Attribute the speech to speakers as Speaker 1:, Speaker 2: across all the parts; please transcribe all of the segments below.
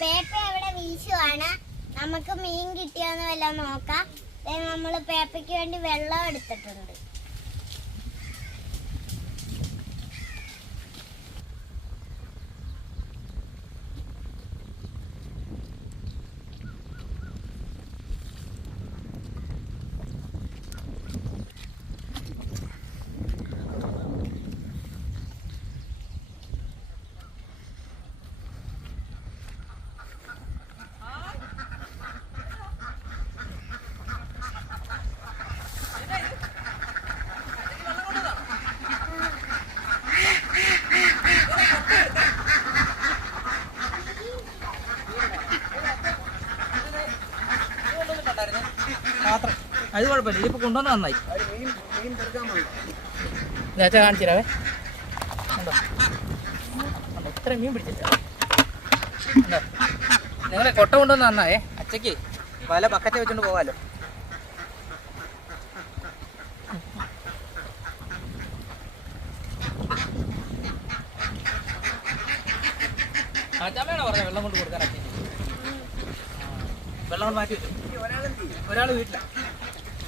Speaker 1: പേപ്പ എവിടെ വീശുവാണ്. നമുക്ക് മീൻ കിട്ടിയോന്ന് വല്ലതും നോക്കാം. നമ്മൾ പേപ്പയ്ക്ക് വേണ്ടി വെള്ളം എടുത്തിട്ടുണ്ട്
Speaker 2: മാത്രം അത് കുഴപ്പമില്ല. ഇതിപ്പോ കൊണ്ടുവന്ന് നന്നായി. നേരത്തെ കാണിച്ചിരാവേ. ഇത്ര മീൻ പിടിച്ചില്ല നിങ്ങളെ കൊട്ട കൊണ്ടുവന്ന് നന്നായേ. അച്ചയ്ക്ക് വല ബക്കറ്റ് വെച്ചോണ്ട് പോവാലോ. അച്ഛമ്മയാണോ പറഞ്ഞത് വെള്ളം കൊണ്ട് കൊടുക്കാൻ വെള്ളം കൊണ്ട് മാറ്റി വെച്ചു. ഒരാൾ വീട്ടില.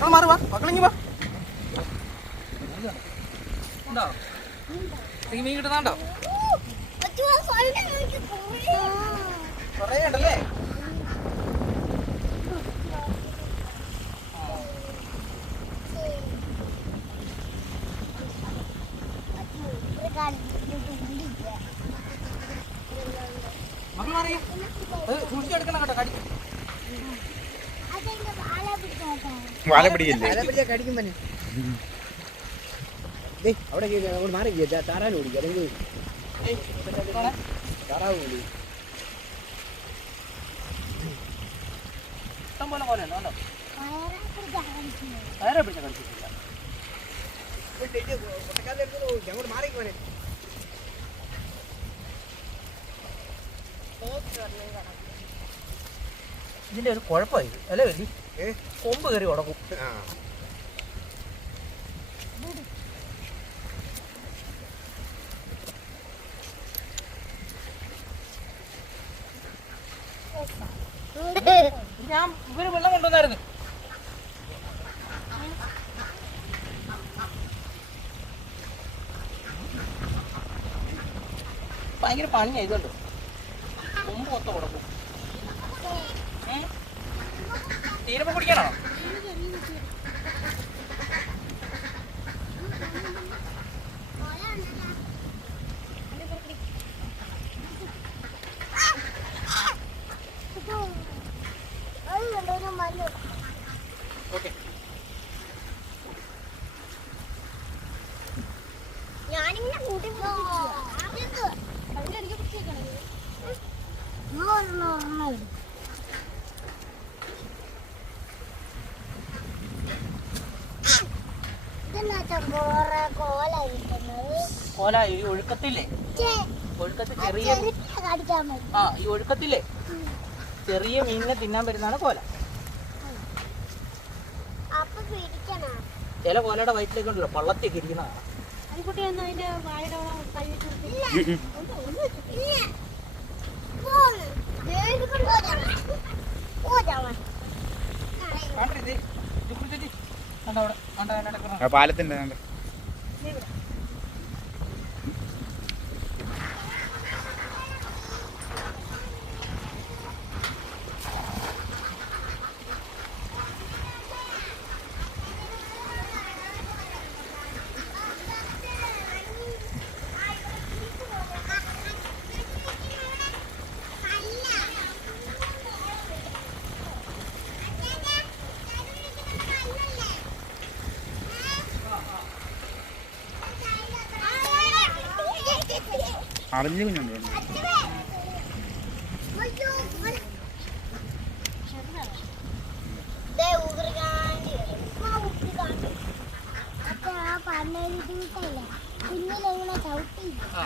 Speaker 2: മക്കൾ മക്കളിങ്ങി വാ ഉണ്ടോ? ഈ മീൻ കിട്ടുന്നുണ്ടോ കുറേ ഉണ്ടല്ലേ മക്കൾ മാറിയേ സൂക്ഷിച്ചെടുക്കണം കേട്ടോ കടി
Speaker 3: വാല
Speaker 4: പിടിക്കില്ലേ അവിടെ അങ്ങോട്ട് മാറി താറാൻ ഓടിക്കും അല്ലെങ്കിൽ. താറാവ് ഓടി.
Speaker 2: ഇഷ്ടം പോലെ പോലെ ഉണ്ടോ വേറെ പിടിച്ച കളിച്ചിട്ടില്ല.
Speaker 4: അങ്ങോട്ട് മാറി പോനെ
Speaker 2: ഇതിന്റെ ഒരു കുഴപ്പമായി അല്ലേ വലിയ? കൊമ്പ് കയറി ഉടക്കും. ഞാൻ ഇവർ വെള്ളം കൊണ്ടുവന്നായിരുന്നു. ഭയങ്കര പണി ഇതുണ്ട് കൊമ്പ് കൊത്ത കൊടുക്കും ഏ? തീരുമ്പോ കുടിക്കാനോ
Speaker 1: കോല
Speaker 2: ഈ ഒഴുക്കത്തില്ലേ? ഒഴുക്കത്തിൽ ചെറിയ ആ ഈ ഒഴുക്കത്തില്ലേ? ചെറിയ മീനിനെ തിന്നാൻ പറ്റുന്നതാണ് കോല. ചില കോലയുടെ വയറ്റിലേക്ക് ഉണ്ടല്ലോ പള്ളത്തേക്ക് ഇരിക്കുന്നതാണ്
Speaker 1: കുട്ടി
Speaker 3: പാലത്തിന്റെ കണ്ട്. അറിഞ്ഞു കുഞ്ഞുണ്ട്
Speaker 1: ദേ ഊറുകാണ്ടി വരും. ആ ഊറുകാണ്ടി. അപ്പൊ ആ പറഞ്ഞൊരു പിന്നെ കുഞ്ഞിലെങ്ങനെ ചവിട്ടിയില്ല
Speaker 2: ആ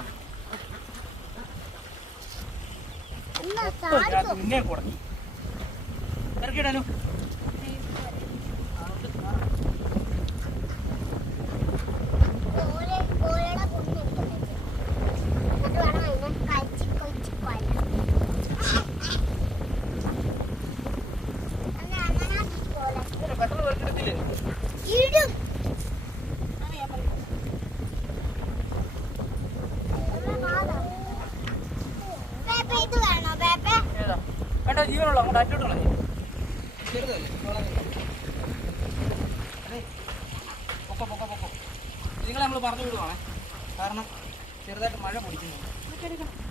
Speaker 2: പൊക്കോ പൊക്കോ പൊക്കോ നിങ്ങളെ നമ്മൾ പറഞ്ഞു വിടുവാണേ കാരണം ചെറുതായിട്ട് മഴ പൊടിക്കുന്നു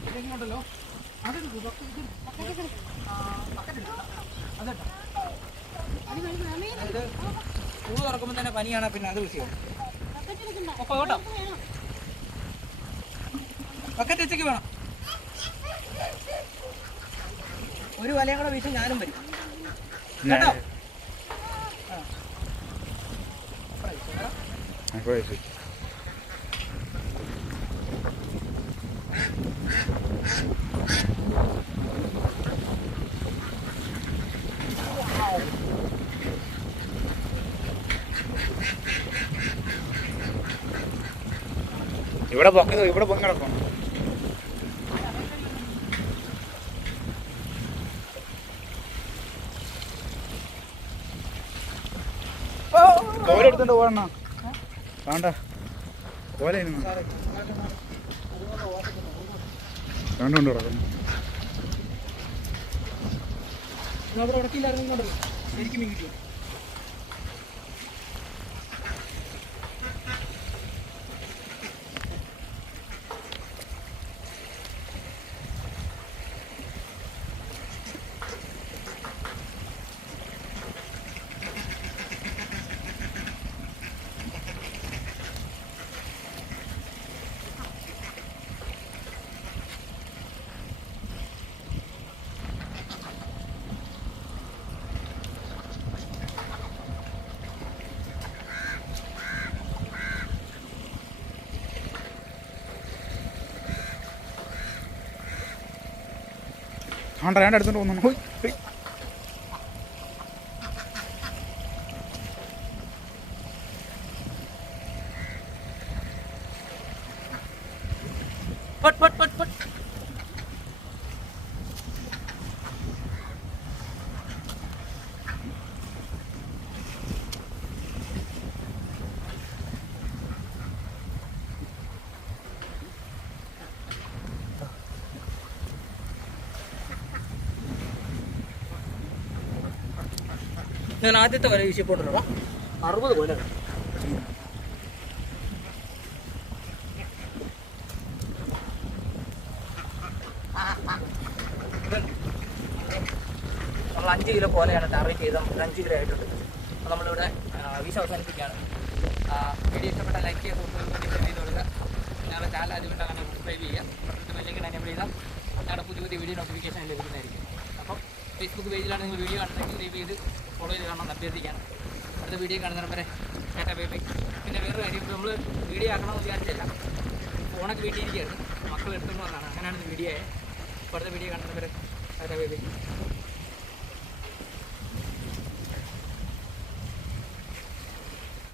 Speaker 2: ഇതെങ്ങോട്ടല്ലോ അതെടുക്കൂ അതെട്ടോ ഇത് സ്കൂൾ തുറക്കുമ്പോൾ തന്നെ പനിയാണ് പിന്നെ അത് വിഷയം ഒപ്പം കേട്ടോ. ബക്കറ്റ് ഉച്ചയ്ക്ക് വേണം. ഒരു വലയും കൂടെ വീട്ടിൽ ഞാനും വരും കേട്ടോ. ഇവിടെ പൊക്കോ.
Speaker 3: ഇവിടെ പൊങ്ങി ഇവിടെ പൊങ്ങി കിടക്കണം
Speaker 2: ഓ,
Speaker 3: കോല എടുത്തോണ്ട് പോകണ വേണ്ട. പോലെ ഇരുന്നു കണ്ടുകൊണ്ട് കിടക്കുന്നു
Speaker 2: ഇങ്ങോട്ട് വരൂ. ശരിക്കും കിട്ടിയോ
Speaker 3: വേണ്ട ഞാൻ എടുത്തോണ്ട് പോകുന്നു പോയി.
Speaker 2: പട്ട് പട്ട് പട്ട് പട്ട് ഞാൻ ആദ്യത്തെ വല വീശിപ്പോണ്ടല്ലോ അറുപത് പോലെ നമ്മൾ അഞ്ച് കിലോ പോലെയാണ് ടാർഗറ്റ് ചെയ്ത് നമുക്ക് അഞ്ച് കിലോ ആയിട്ടുണ്ട്. അപ്പോൾ നമ്മളിവിടെ വീശ അവസാനിപ്പിക്കുകയാണ്. വീഡിയോ ഇഷ്ടപ്പെട്ട ലൈക്ക് ചെയ്യുക സബ്സ്ക്രൈബ് ചെയ്ത് കൊടുക്കുക ഞങ്ങളുടെ ചാനൽ ആദ്യമായിട്ടാണ് സബ്സ്ക്രൈബ് ചെയ്യുക. ബെല്ലേക്ക് എനേബിൾ ചെയ്താൽ ഞങ്ങളുടെ പുതിയ പുതിയ വീഡിയോ നോട്ടിഫിക്കേഷൻ ലഭിക്കുന്നതായിരിക്കും. അപ്പം ഫേസ്ബുക്ക് പേജിലാണ് നിങ്ങൾ വീഡിയോ കാണുന്നതെങ്കിൽ ദയവ് ചെയ്ത് ഫോളോ ചെയ്ത് കാണാൻ അഭ്യർത്ഥിക്കുകയാണ് അടുത്ത വീഡിയോ കാണുന്നവരെ വരെ ടാറ്റ ബൈ ബൈ പിന്നെ വേറൊരു കാര്യം നമ്മൾ വീഡിയോ ആക്കണമെന്ന് വിചാരിച്ചില്ല ഫോണൊക്കെ വീട്ടിലിരിക്കുകയായിരുന്നു. മക്കൾ എടുത്തുകൊണ്ട് വന്നതാണ്. അങ്ങനെയാണ് വീഡിയോ ആയത് അടുത്ത വീഡിയോ കാണുന്നവരെ ടാറ്റ ബൈ ബൈ